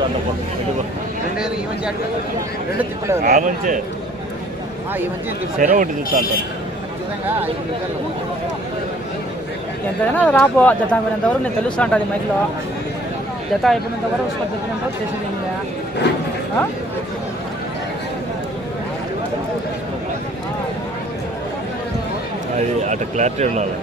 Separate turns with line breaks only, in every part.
దాంట్లో. ఇదిగో. ఆ మంచే ఒకటి
ఎంతైనా రాపో జత అయిపోయినంత వరకు నేను తెలుస్తా ఉంటుంది మైక్లో. జత అయిపోయినంత వరకు ఉసుకొని చెప్పినంత వరకు చేసేది?
అది అటు క్లారిటీ ఉండాలి.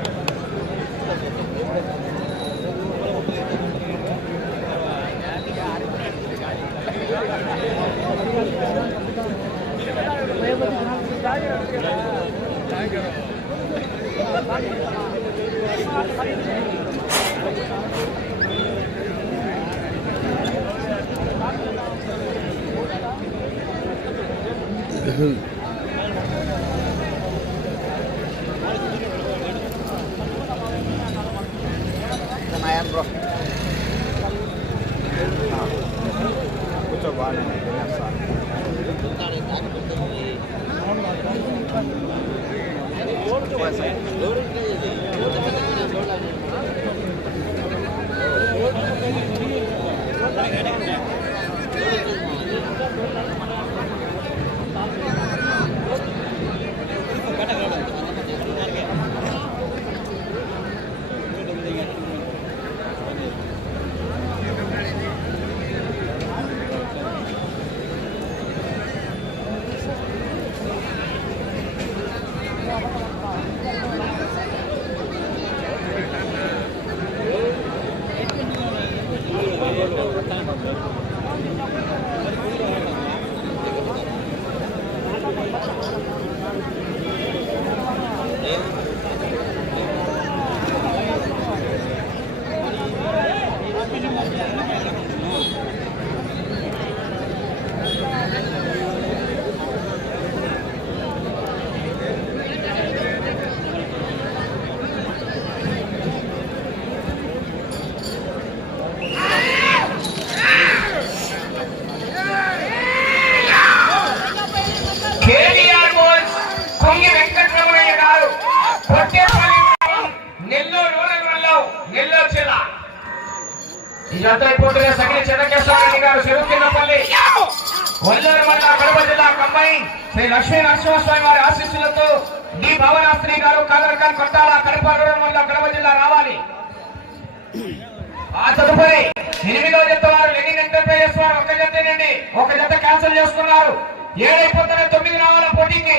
Who?
Thank you. పొంగి వెంకటరమణయ్య గారు. కొట్టేపల్లి నెల్లూరు రూరల్ నెల్లూరు జిల్లా. ఇదంతా ఇప్పుడు అయిపోతున్న సగిలి చెన్నకేశ్వరరెడ్డి గారు చెరుకిన్నపల్లి వల్లూరు మండల కడప జిల్లా కంబైన్ శ్రీ లక్ష్మీ నరసింహస్వామి వారి ఆశీస్సులతో డి భవనాస్త్రి గారు కాదరకాన్ కొట్టాల? కడప రూరల్ మండలం కడప జిల్లా రావాలి. ఆ తదుపరి ఎనిమిదవ జత వారు లెనిన్ ఎంటర్ప్రైజెస్ వారు ఒక జత నుండి ఒక జత క్యాన్సిల్ చేసుకున్నారు. ఏడైపోతున్న తొమ్మిది రావాల పోటీకి.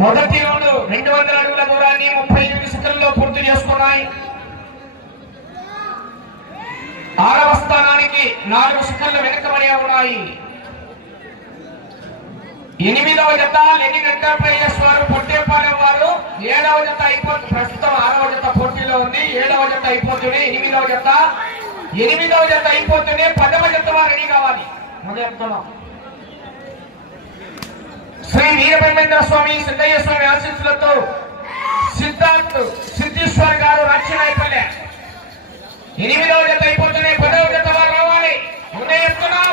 మొదటి రౌండ్ రెండు వందల అడుగుల దూరాన్ని ముప్పై ఎనిమిది సెకండ్లో పూర్తి చేసుకున్నాయి. ఆరవ స్థానానికి నాలుగు సెకండ్లు వెనుకబడి ఉన్నాయి. ఎనిమిదవ జత లెనిన్ ఎంటర్ప్రైజెస్ వారు పొట్టేపాలెం వారు. ఏడవ జత అయిపోతుంది ప్రస్తుతం ఆరవ జత పోటీలో ఉంది. ఏడవ జత అయిపోతుంది ఎనిమిదవ జత. ఎనిమిదవ జత అయిపోతుంది పదవ జత వారు రెడీ కావాలి. మొదలు చెప్తున్నాం శ్రీ వీరబ్రహ్మేంద్ర స్వామి సిద్ధయ్య స్వామి ఆశీస్సులతో సిద్ధార్థ్ సిద్ధేశ్వర్ గారు రక్షణ రక్షణైపల్లె ఎనిమిదవ జత అయిపోతున్నాయి పదవ జత వారు రావాలి. ముందే చెప్తున్నాం.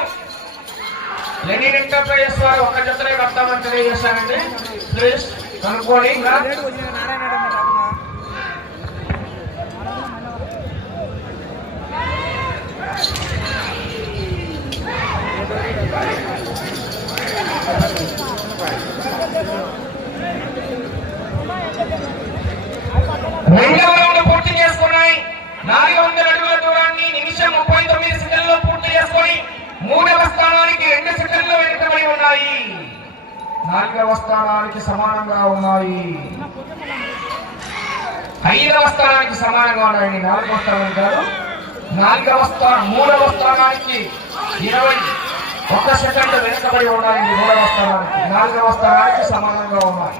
లెనిన్ ఎంటర్ప్రైజెస్ వారు ఒక జతనే కడతామని తెలియజేశారండి. ప్లీజ్ కనుక్కోండి ఇంకా. రెండవ రౌండ్ పూర్తి చేసుకున్నాయి. నాలుగు వందల అడుగుల దూరాన్ని నిమిషం ముప్పై తొమ్మిది సెకండ్లో పూర్తి చేసుకొని మూడవ స్థానానికి రెండు సెకండ్లు వెనుకబడి ఉన్నాయి. నాలుగవ స్థానానికి సమానంగా ఉన్నాయి. ఐదవ స్థానానికి సమానంగా ఉన్నాయండి. నాలుగవ స్థానం కాదు నాలుగవ స్థానం మూడవ స్థానానికి ఇరవై. ఒక్క సెకండ్ వెనుకబడి ఉండాలి. మూడవ స్థానానికి నాలుగవ స్థానానికి సమానంగా ఉండాలి.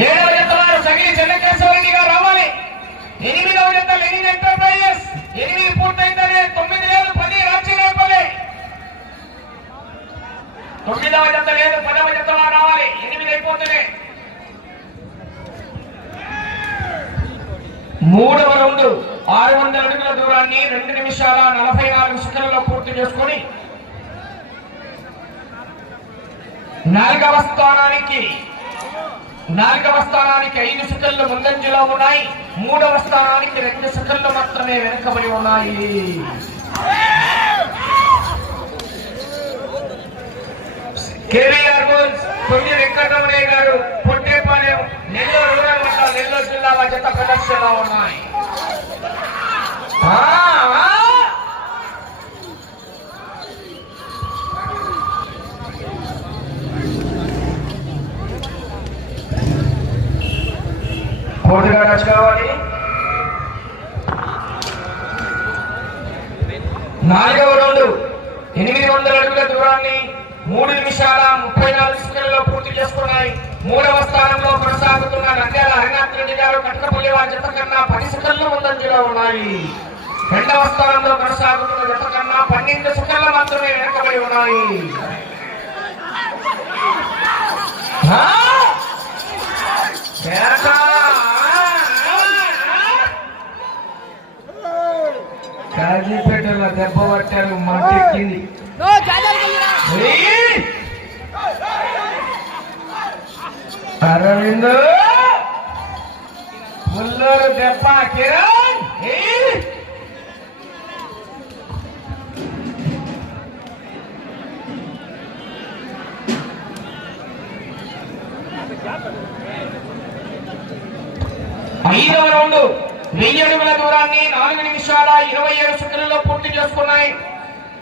ఏడవ జత వారు సగిలి చెన్నకేశ్వరరెడ్డి గారు రావాలి. ఎనిమిదవ జత లెనిన్ ఎంటర్ప్రైజెస్ ఎనిమిది పూర్తయిందని తొమ్మిది లేదు పది రాచిరేపల్లి తొమ్మిదవ జత లేదు పదవ జత రావాలి ఎనిమిది అయిపోతుంది మూడవ రౌండ్ ఆరు వందల అడుగుల దూరాన్ని రెండు నిమిషాల నలభై నాలుగు సెకండ్లలో పూర్తి చేసుకొని నాలుగవ స్థానానికి నాలుగవ స్థానానికి ఐదు సెకండ్లు ముందంజలో ఉన్నాయి. మూడవ స్థానానికి రెండు సెకండ్లు మాత్రమే వెనుకబడి ఉన్నాయి. కేవీఆర్ గోల్స్ తొమ్మిది వెంకటరమణయ్య గారు పొట్టేపాలెం నెల్లూరు రూరల్ మండలం నెల్లూరు జిల్లా జత ప్రదర్శనలో ఉన్నాయి. పూర్తిగా టచ్ కావాలి. నాలుగవ రౌండ్ ఎనిమిది వందల అడుగుల దూరాన్ని మూడు నిమిషాల ముప్పై నాలుగు సెకండ్లలో పూర్తి చేసుకున్నాయి. మూడవ స్థానంలో కొనసాగుతున్న నంద్యాల హరినాథ్ రెడ్డి గారు కట్టపల్లి వారి జత కన్నా పది సెకండ్లు ముందంజలో ఉన్నాయి. రెండవ స్థానంలో కొనసాగుతున్న జత కన్నా పన్నెండు సెకండ్లు మాత్రమే వెనకబడి ఉన్నాయి! కాజీపేటలో దెబ్బ పట్టారు మట్టెక్కింది ఏయ్! అరవింద్ ముల్లూరు దెబ్బ ఐదవ రౌండ్ వెయ్యి అడుగుల దూరాన్ని నాలుగు నిమిషాల ఇరవై ఏడు సెకండ్లలో పూర్తి చేసుకున్నాయి.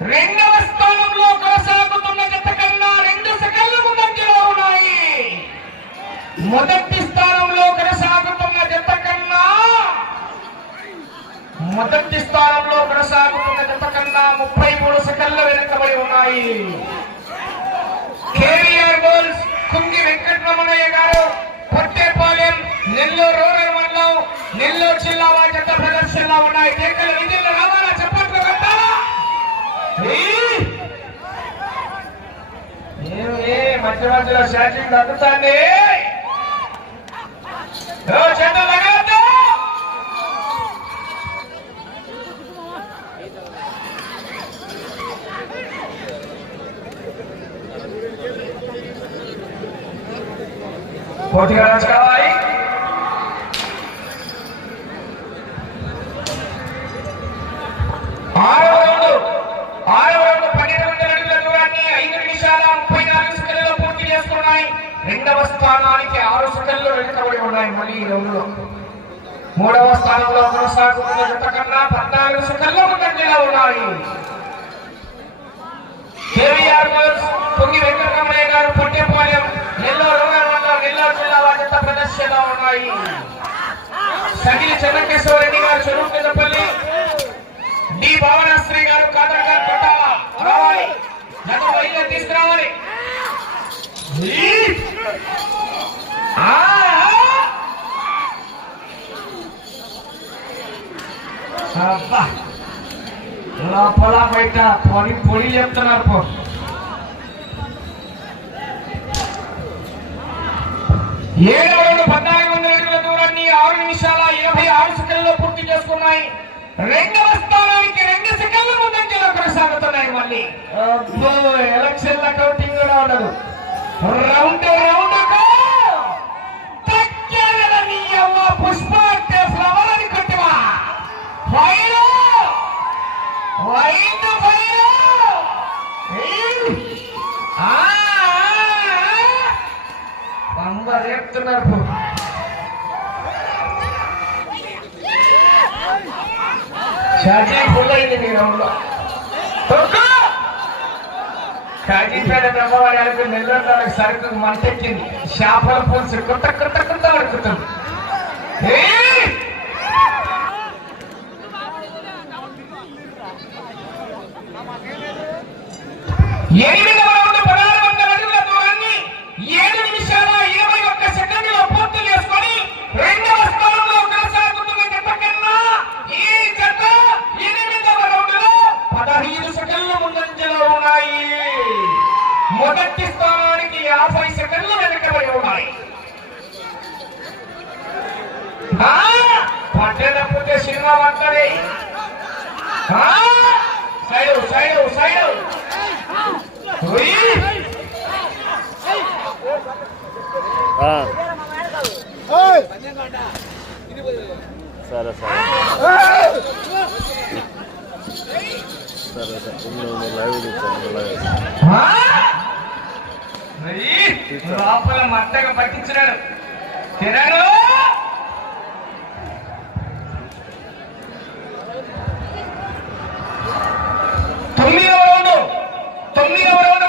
రెండవ స్థానంలో కొనసాగుతున్న జత కన్నా రెండు సెకండ్లు ముందంజలో ఉన్నాయి మొదటి స్థానంలో కొనసాగుతున్న జత కన్నా మొదటి స్థానంలో కొనసాగుతున్న జత కన్నా ముప్పై మూడు సెకండ్లు వెనుకబడి ఉన్నాయి. కేవీఆర్ గోల్స్ కుంగి వెంకటరమణయ్య గారు పొట్టేపాలెం నెల్లూరు రూరల్ మండలం నెల్లూరు జిల్లా వారి జత ప్రదర్శనలో ఉన్నాయి. కేకలు విధులు రావాలా? చెప్పట్లు కట్టాలా? ఏయ్! ఏమి మధ్య మధ్యలో షాటింగ్ తగ్గుతాండి Kau garantir a lagi. మళ్ళీ ఈ రౌండ్ మూడవ స్థానంలో కొనసాగుతున్న జత కన్నా పద్నాలుగు సెకండ్ల ముందంజలో ఉన్నాయి. కేవీఆర్ పొంగి వెంకటరమణయ్య గారు పొట్టేపాలెం నెల్లూరు రూరల్ మండలం నెల్లూరు జిల్లా వారి జత ప్రదర్శనలో ఉన్నాయి. సగిలి చెన్నకేశ్వరరెడ్డి గారు చెరువుపల్లి డి భావనాశ్రీ గారు కాదర్ గారు కొట్టాల రావాలి. జత వైద్యం తీసుకురావాలి. ఆ! అబ్బా లోపల బయట పొడి పొడి చెప్తున్నారు పో. ఏడు రెండు పద్నాలుగు వందల అడుగుల దూరాన్ని ఆరు నిమిషాల ఇరవై ఆరు సెకండ్లో పూర్తి చేసుకున్నాయి. రెండవ స్థానానికి రెండు సెకండ్ల ముందంజలో కొనసాగుతున్నాయి మళ్ళీ. ఎలక్షన్ల కౌంటింగ్ కూడా ఉండదు. రౌండ్ రౌండ్ పుష్ప అంటే ఫ్లవర్ ఫైర్ వైట్ ఫైర్ పంబ రేపుతున్నారు షాజీ ఫుల్ అయింది మీ రౌండ్లో తొక్కు! కాజీపేట బ్రహ్మవార్యాలకు నెల్లూరు సరుకు మంటెక్కింది. చేపల పులుసు కుట్ట కుట్ట కుట్ట అడుగుతుంది ఎనిమిది రౌండ్ పదహారు అడుగుల దూరాన్ని ఏడు సెకండ్లో పూర్తి చేసుకొని రెండవ స్థానంలో కొనసాగుతున్న జత కన్నా ఈ జత ఎనిమిదవ రౌండ్లో సెకండ్లు ముందంజలో ఉన్నాయి మొదటి స్థానానికి యాభై సెకండ్లు వెనకబడి సినిమా పట్టలే సైడు సైడు సైడు.
సరే సరే. సరే సరే లైవ్!
లోపల మట్టగా పట్టించినాడు. తినడు తొమ్మిదవ రౌండ్ తొమ్మిదవ రౌండ్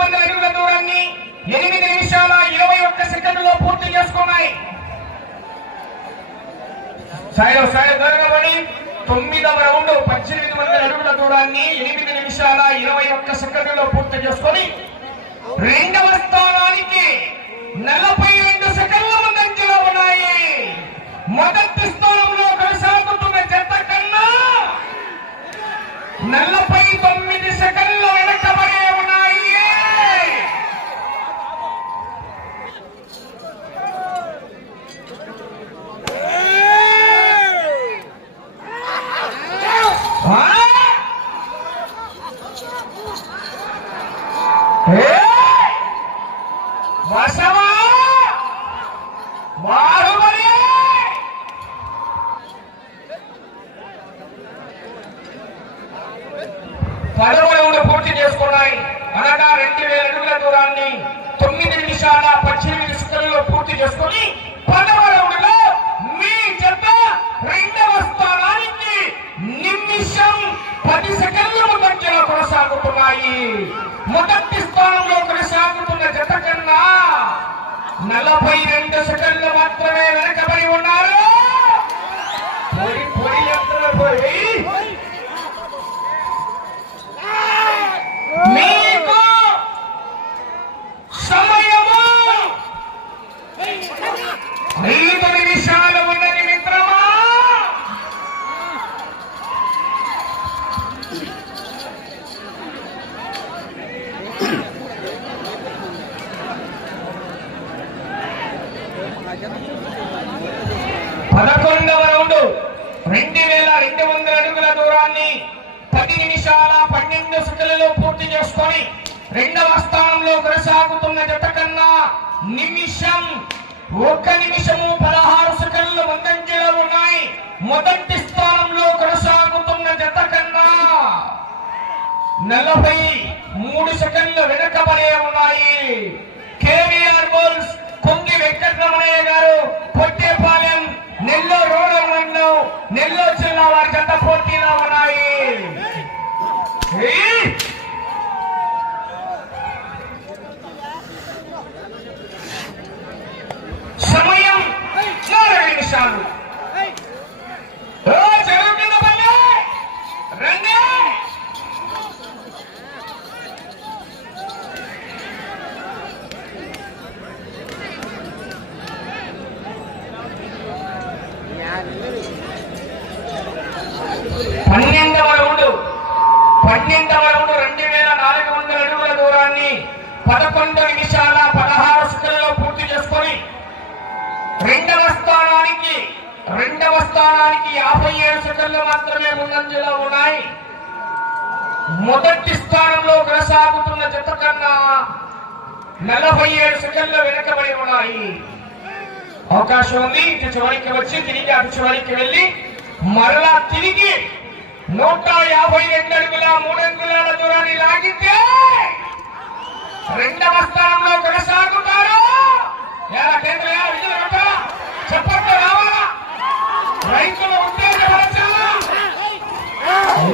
వందల అడుగుల దూరాన్ని ఎనిమిది నిమిషాల ఇరవై ఒక్క సెకండ్లో పూర్తి చేసుకున్నాయి. సాయో సాయో దూరంగా తొమ్మిదవ రౌండ్ పద్దెనిమిది వందల అడుగుల దూరాన్ని ఎనిమిది నిమిషాల ఇరవై ఒక్క సెకండ్లో పూర్తి చేసుకొని రెండవ స్థానానికి నలభై రెండు సెకండ్ల ముందంజలో ఉన్నాయి. మొదటి స్థానంలో కొనసాగుతున్న జత కన్నా నలభై తొమ్మిది సెకండ్లు వెనకబడే ఉన్నాయి ఆ? ఏ? వశమా? బాహుబలి పదవ రౌండ్ పూర్తి చేసుకున్నాయి అనగా రెండు వేల అడుగుల దూరాన్ని తొమ్మిది నిమిషాల పద్దెనిమిది సెకండ్లలో పూర్తి చేసుకుని పదవ రౌండ్లో మీ జత రెండవ స్థానానికి నిమిషం పది సెకండ్ల మధ్యలో కొనసాగుతున్నాయి. మొదటి స్థానంలో కొనసాగుతున్న జత కన్నా నలభై రెండు సెకండ్లు మాత్రమే ఐదు నిమిషాలు ఉన్నది మిత్రమా? పదకొండవ రౌండ్. రెండు వేల రెండు వందల అడుగుల దూరాన్ని పది నిమిషాల పన్నెండు సెకండ్లలో పూర్తి చేసుకొని రెండవ స్థానంలో కొనసాగుతున్న జత కన్నా నిమిషం ఒక్క నిమిషము పదహారు సెకండ్లు ముందంజలో ఉన్నాయి. మొదటి స్థానంలో కొనసాగుతున్న జత కన్నా నలభై మూడు సెకండ్లు వెనకబడే ఉన్నాయి. కేవీఆర్ బోల్స్ కొంగి వెంకటరమణయ్య గారు పొట్టేపాలెం నెల్లూరు రోడ్డు మండలం నెల్లూరు జిల్లా వారి జత పోటీలో ఉన్నాయి ఏయ్! సమయం నాలుగు రెండవ యాభై ఏడు సెకండ్లు మాత్రమే ముందంజలో ఉన్నాయి. మొదటి స్థానంలో కొనసాగుతున్న జత కన్నా నలభై ఏడు సెకండ్లు వెనకబడి ఉన్నాయి. అవకాశం ఉంది. ఇటు చివరికి వచ్చి తిరిగి అటు చివరికి వెళ్ళి మరలా తిరిగి నూట యాభై రెండు అడుగుల మూడు అంగుళాల దూరాన్ని లాగితే రెండవ స్థానంలో కొనసాగుతారు. ఎలా కేంద్రయా విజయ చెప్పండి రైతుల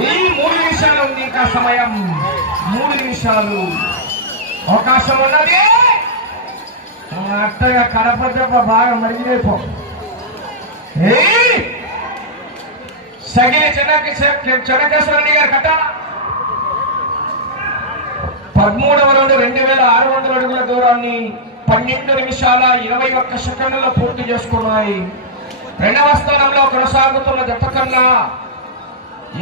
ఈ మూడు నిమిషాలు ఉంది ఇంకా సమయం. మూడు నిమిషాలు అవకాశం ఉన్నది. అట్టగా కడప దెబ్బ బాగా మరిగిపోయి సగిలి చెనక చెనకేశ్వరరెడ్డి గారు కట్ట. పదమూడవ రెండు రెండు వేల ఆరు వందల అడుగుల దూరాన్ని పన్నెండు నిమిషాల ఇరవై ఒక్క సెకండ్లలో పూర్తి చేసుకున్నాయి. రెండవ స్థానంలో కొనసాగుతున్న జత కన్నా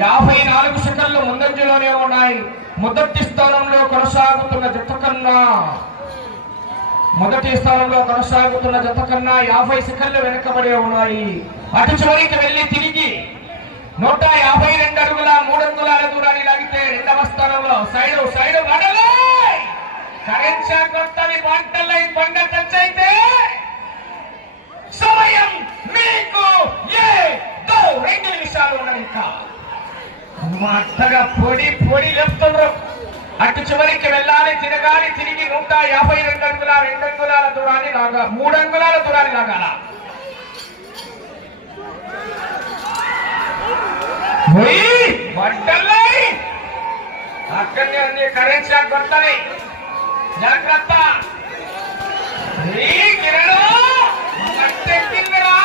యాభై నాలుగు సెకండ్లు ముందంజలోనే ఉన్నాయి. మొదటి స్థానంలో కొనసాగుతున్న జత కన్నా మొదటి స్థానంలో కొనసాగుతున్న జత కన్నా యాభై సెకండ్లు వెనుకబడి ఉన్నాయి. అటు చివరికి వెళ్ళి తిరిగి నూట యాభై రెండు అడుగుల మూడు అంగుళాల దూరాన్ని లాగితే రెండవ స్థానంలో సైడ్ సైడ్ వడలే! కరెంట్ బండ టచ్ అయితే సమయం మీకు ఏ దో రెండు నిమిషాలు ఉన్నాయి ఇంకా పొడి పొడి లేపుతుండ్రు. అటు చివరికి వెళ్ళాలి తిరగాలి తిరిగి నూట యాభై రెండు అంగుల రెండు అంగుళాల దూరాన్ని లాగా మూడు అంగుళాల దూరాన్ని లాగాల. బట్టలై వడ్డల్లై. అక్కడనే ఉంది కరెంట్ కొడతాయి జాగ్రత్త ఈ కిరణు మట్టెక్కిందిరా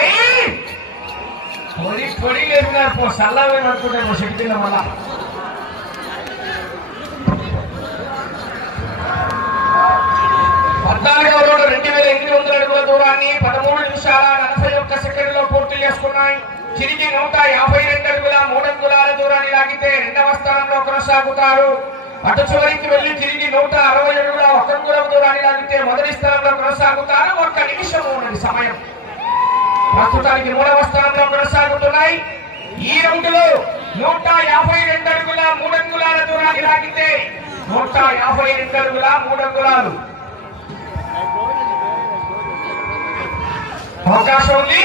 ఏయ్ పొడి గారు పో సల్లావే అనుకుంటే నువ్వు శక్తి మళ్ళా. పద్నాలుగవ రోడ్డు రెండు వేల ఎనిమిది వందల అడుగుల దూరాన్ని పదమూడు నిమిషాల నలభై ఒక్క సెకండ్లో పూర్తి చేసుకున్నాయి. తిరిగి నూట యాభై రెండు అడుగుల మూడు అంగుళాల దూరాన్ని లాగితే రెండవ స్థానంలో కొనసాగుతారు. అటు చివరికి వెళ్ళి తిరిగి నూట అరవై అడుగుల ఒక అంగుళం దూరాన్ని లాగితే మొదటి స్థానంలో కొనసాగుతారు. ఒక్క నిమిషం ఉన్నది సమయం. ప్రస్తుతానికి మూడవ స్థానంలో కొనసాగుతున్నాయి. ఈ రౌండ్లో నూట యాభై రెండు అడుగుల మూడు అంగుళాల దూరాన్ని లాగితే నూట యాభై రెండు అడుగుల మూడు అంగుళాలు. అవకాశం ఉంది.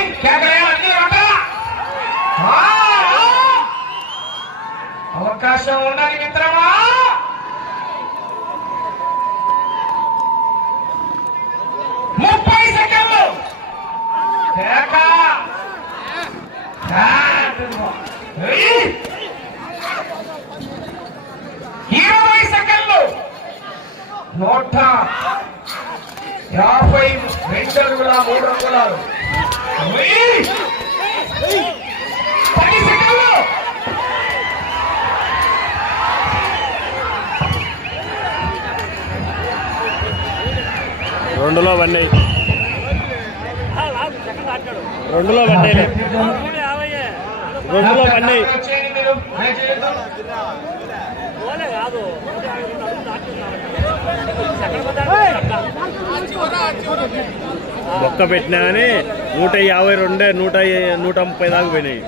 అవకాశం ఉన్నది మిత్రమా? ముప్పై సెకండ్లు. కేక. ఇరవై సెకండ్లు. నూట యాభై రెండు అడుగుల మూడు అంగుళాలు! పది సెకండ్లు.
రెండులో పడినాయి రెండులో పడినాయి రెండులో పడినాయి. ఒక్క పెట్టినా కానీ నూట యాభై రెండే నూట నూట ముప్పై దాకా పోయినాయి.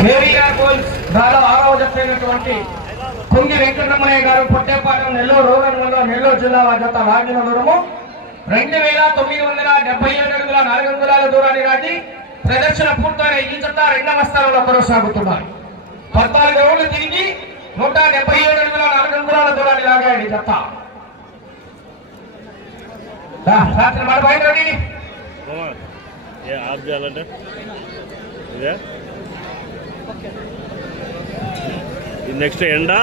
కేవీఆర్ గోల్స్ దాలో ఆరవ జతైనటువంటి కుంగి వెంకటరమణయ్య గారు పొట్టేపాలెం నెల్లూరు రూరల్ మండలం నెల్లూరు జిల్లా వారి జత లాగిన దూరము రెండు వేల తొమ్మిది వందల డెబ్బై ఏడు అడుగుల నాలుగు వందల దూరాన్ని దాటి ప్రదర్శన పూర్తయిన ఈ జత రెండవ స్థానంలో కొనసాగుతున్నారు. పద్నాలుగు రౌండ్లు తిరిగి నూట డెబ్బై ఏడు అడుగుల నాలుగు వందల దూరాన్ని లాగాడు ఈ జత. రాత్రి మన బయట
నెక్స్ట్ ఎండా